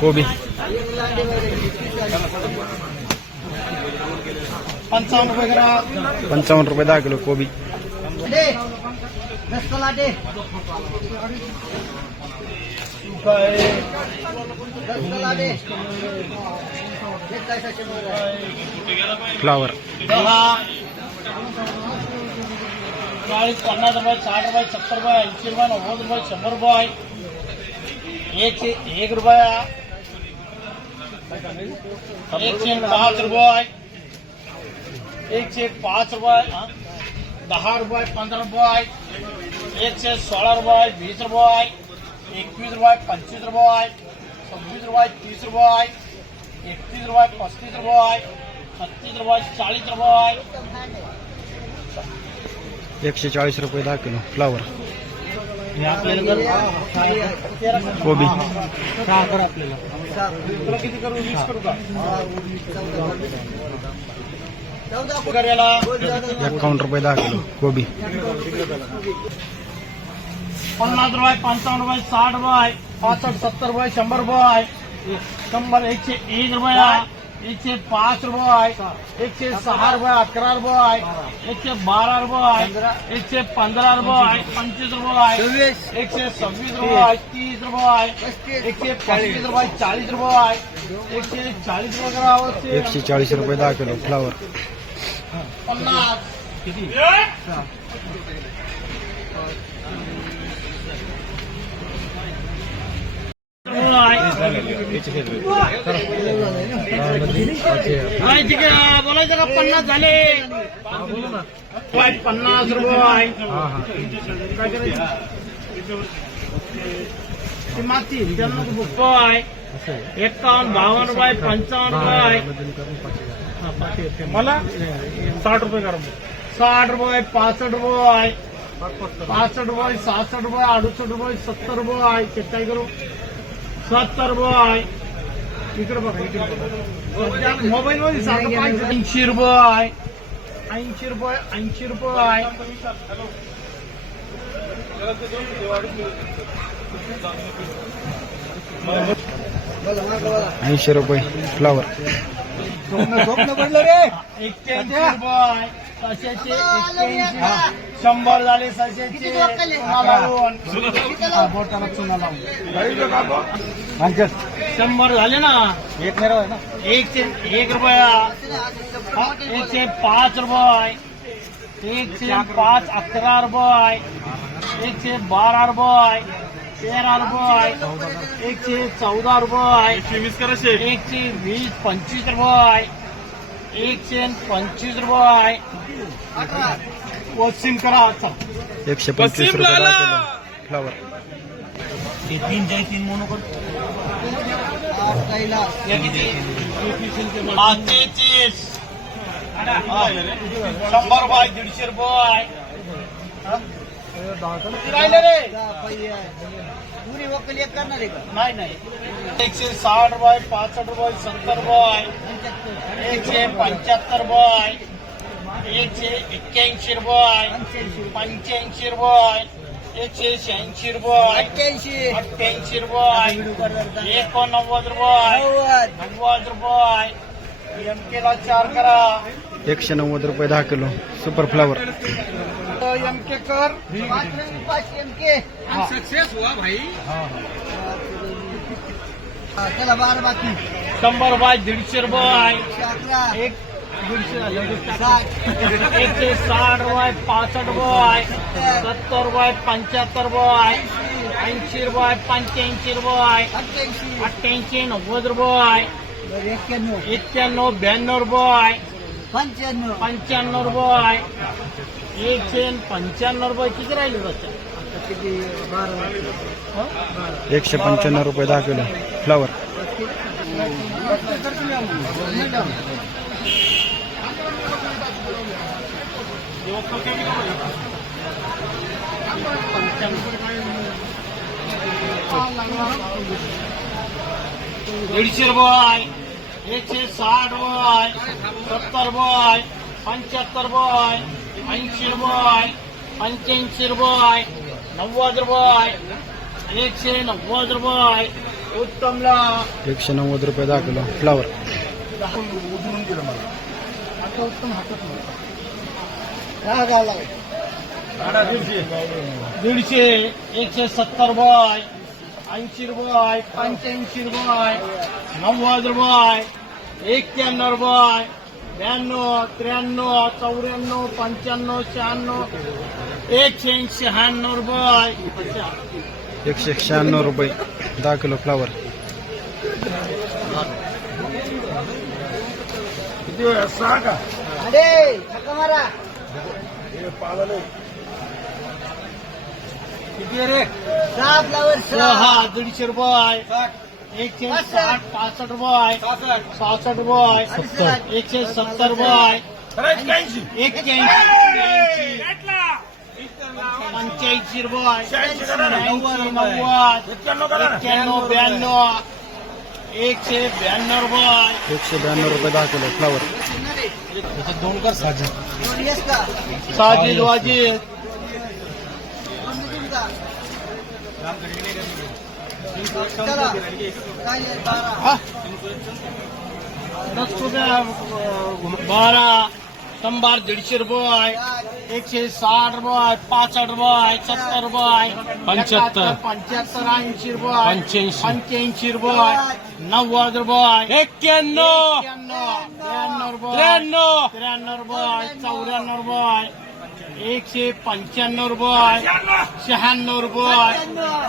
गोभी। पंचावन रुपये पंचावन रुपये दहा किलो गोभी। फ्लावर। चालीस पन्ना रुपये साठ रुपये सत्तर रुपये ऐसी रुपये नौ रुपये शंबर रुपये एकशे एक रुपया। एकशे पाच रुपये। एकशे पाच रुपये? दहा रुपये पंधरा रुपये। रुपये रुपये। रुपये रुपये। रुपये, तीस रुपये। एकतीस रुपये, पस्तीस रुपये। छत्तीस रुपये चाळीस रुपये। एकशे चाळीस रुपये किलो फ्लावर कोबी. सहा कर रुपये दहा किलो, कोबी. पन्नास रुपये, पंचावन्न रुपये, साठ रुपये, पासष्ट, सत्तर रुपये, शंभर रुपये, शंभर एकशे एक रुपया. एकशे पाच रुपये एकशे सहा रुपये अकरा रुपये एकशे बारा रुपये एकशे पंधरा रुपये पंचवीस रुपये एकशे सव्वीस रुपये तीस रुपये एकशे पस्तीस रुपये चाळीस रुपये एकशे चाळीस रुपये एकशे चाळीस रुपये दहा किलो फ्लावर पन्नास किती बोलायचे बोलायचं का पन्नास झाले पन्नास रुपये काय करायचं ती मागची रुपये एकावन्न बावन्न रुपये पंचावन्न रुपये मला साठ रुपये करा साठ रुपये पासष्ट रुपये पासष्ट रुपये सहासष्ट रुपये अडुसष्ट रुपये सत्तर रुपये ते काय करू सत्तर रुपये इकडे बघा इकडे मोबाईल मध्ये सांगा ऐंशी रुपये. ऐंशी रुपये ऐंशी रुपये. ऐंशी रुपये फ्लावर स्वप्न पडलं रे. एक्क्याऐंशी रुपये. सहाशेचे एक्क्याऐंशी. शंभर झाले सहाशेचे चुना बोटाला चुना लावून. शंभर झाले ना. एक ना? एकशे एक रुपया. हा, एकशे पाच रुपये. एकशे पाच अकरा रुपये. एकशे बारा रुपये. तेरा रुपये. एकशे चौदा रुपये. एकशे वीस पंचवीस रुपये. एकशे पंचवीस रुपये. वॉशिंग करा चल. एकशे पंचवीस रुपये फ्लावर तीन जाय तीन म्हणून शंभर रुपये दीडशे रुपये. हा? राहिले रे? पुरी वकील एक करणार आहे का? नाही नाही. एकशे साठ रुपये पासष्ट रुपये सत्तर रुपये. एकशे पंच्याहत्तर रुपये एकशे एक्क्याऐंशी रुपये पंच्याऐंशी रुपये एकशे शहाऐंशी रुपये अठ्ठ्याऐंशी अठ्ठ्याऐंशी रुपये एकोणनव्वद रुपये नव्वद नव्वद रुपये एम ला चार करा एकशे नव्वद रुपये दहा kilo super flour M K कर। एम के हा, चला बारा बाकी। शंभर रुपये दीडशे रुपये. अकरा एक दीडशे झाले. साठ एकशे साठ रुपये पासष्ट रुपये सत्तर रुपये पंच्याहत्तर रुपये ऐंशी रुपये पंच्याऐंशी रुपये अठ्ठ्याऐंशी अठ्ठ्याऐंशी नव्वद रुपये बरं, एक्क्याण्णव एक्क्याण्णव ब्याण्णव रुपये पंच्याण्णव पंच्याण्णव रुपये एकशे पंच्याण्णव रुपये किती राहिले बच्चा किती बारा एकशे पंच्याण्णव रुपये दहा किलो. फ्लावर. दीडशे रुपये एकशे साठ रुपये सत्तर रुपये पंच्याहत्तर रुपये ऐंशी रुपये पंच्याऐंशी रुपये नव्वद रुपये एकशे नव्वद रुपये उत्तमला. एकशे नव्वद रुपये दहा किलो फ्लावर काय गावला दीडशे. एकशे सत्तर रुपये ऐंशी रुपये पंच्याऐंशी रुपये नव्वद रुपये एक्क्याण्णव रुपये ब्याण्णव त्र्याण्णव चौऱ्याण्णव पंच्याण्णव शहाण्णव एकशे शहाण्णव रुपये एकशे शहाण्णव रुपये दहा किलो फ्लावर अरे धक्का मारा. सहा फ्लावर सहा. दीडशे रुपये. एकशे साठ. पासष्ट रुपये. सहासष्ट रुपये. सत्तर. एकशे सत्तर रुपये. एक्क्याऐंशी पंच्याऐंशी रुपये ऐंशी नव्वद एक्क्याण्णव ब्याण्णव एकशे ब्याण्णव रुपये एकशे ब्याण्णव रुपये दहा किलो फ्लावर दोन कर दोन साजिद वाजिद दोन आहे, शंभर दीडशे रुपये एकशे साठ रुपये पासष्ट रुपये सत्तर रुपये पंच्याहत्तर पंच्याहत्तर ऐंशी रुपये पंच्याऐंशी पंच्याऐंशी रुपये नव्वद रुपये एक्क्याण्णव त्र्याण्णव रुपये त्र्याण्णव त्र्याण्णव रुपये चौऱ्याण्णव रुपये एकशे पंच्याण्णव रुपये शहाण्णव रुपये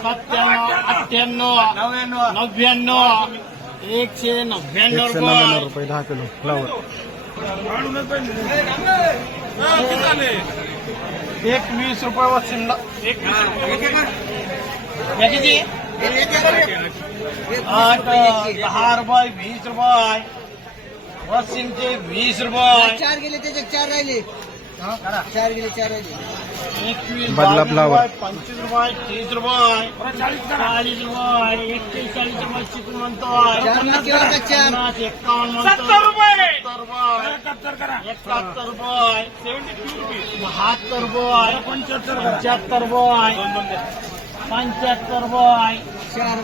सत्त्याण्णव अठ्ठ्याण्णव नव्याण्णव एकशे नव्याण्णव एकशे नव्याण्णव रुपये रुपये दहा किलो फ्लावर एक वीस रुपये एक किती आठ दहा रुपये वीस रुपये. वशिमचे वीस रुपये. चार गेले त्याच्यात चार राहिले. चार एकवीस बदला फ्लावर. रुपये, पंचवीस रुपये तीस रुपये. चाळीस रुपये एक्केचाळीस रुपये चिकून म्हणतोय. एकावन्न रुपये. एकाहत्तर रुपये. बहात्तर रुपये. पंच्याहत्तर रुपये. पंच्याहत्तर रुपये. चार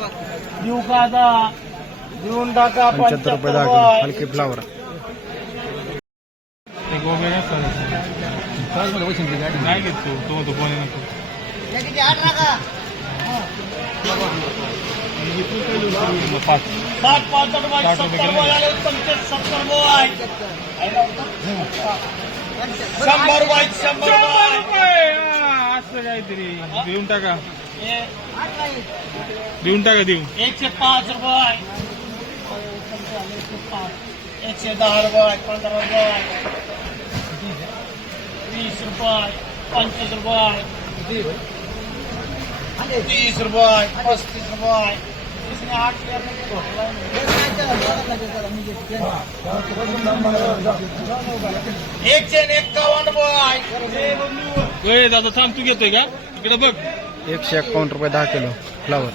देऊ का आता? देऊन टाका पंच्याहत्तर रुपये दहा किलो नाही घेतो तो तो कोणी नको या किती आठ नका पाच साठ पासष्ट रुपये सत्तर रुपये आले पंचायत सत्तर रुपये शंभर रुपये शंभर रुपये असं काहीतरी देऊन टाका हे देऊन टाका देऊन एकशे पाच रुपये एकशे दहा रुपये पंधरा रुपये वीस रुपये तीस रुपये पस्तीस रुपये इसने आठ हज़ार में घोटाला है। एकशे एक्कावन्न रुपये ए दादा थांब तू घेतोय का? इकडे बघ. एकशे एकावन्न रुपये दहा किलो. फ्लावर